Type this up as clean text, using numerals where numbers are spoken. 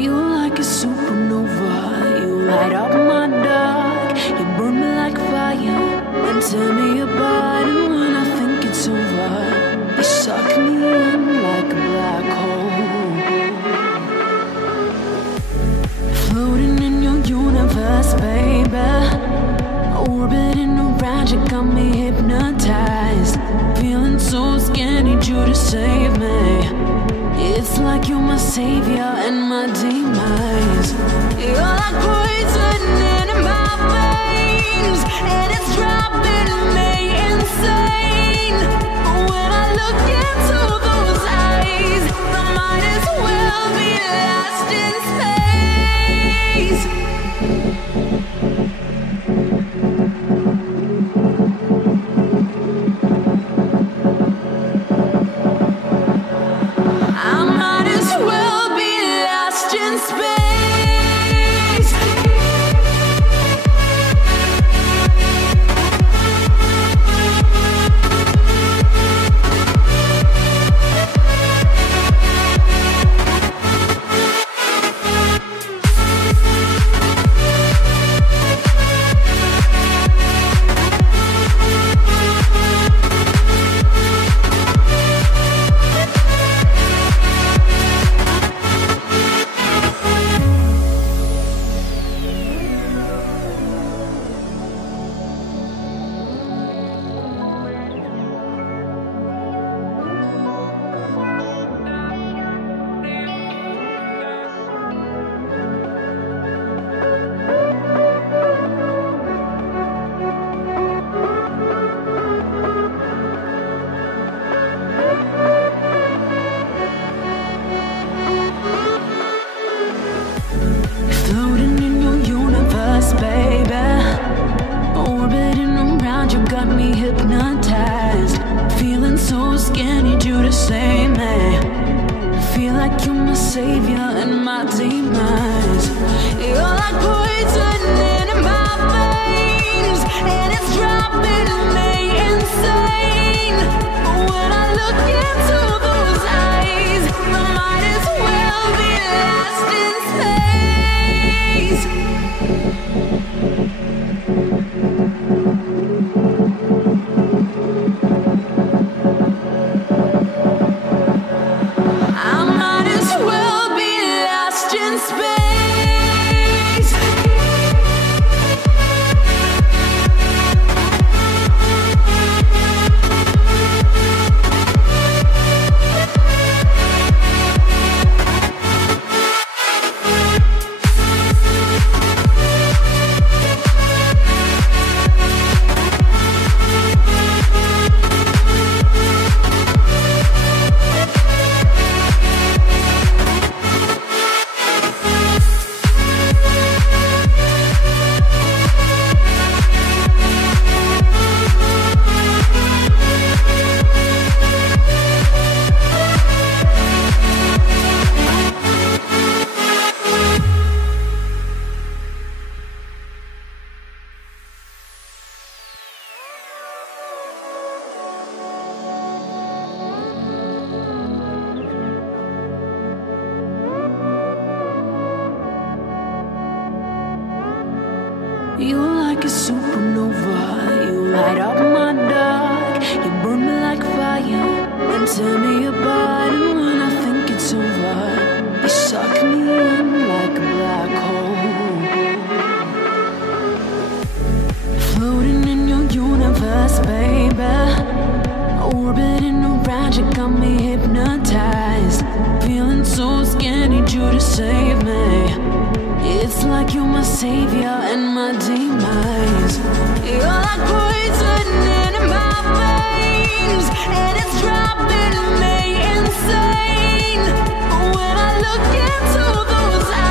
You're like a supernova, you light up my dark. You burn me like fire and tear me apart. And when I think it's over, you suck me in like a black hole. Floating in your universe, baby. Orbiting around, you got me hypnotized. Feeling so scared, need you to save me. It's like you're my savior and my demise. You're like poison in my veins, and it's driving me insane. When I look into those eyes, I might as well be lost in space. You're like a supernova, you light up my dark. You burn me like fire and tear me apart. And when I think it's over, you suck me in like a black hole. Floating in your universe, baby. Orbiting around, you got me hypnotized. Feeling so scared, need you to save me. It's like you're my savior and my demise. You're like poison in my veins, and it's driving me insane. When I look into those eyes,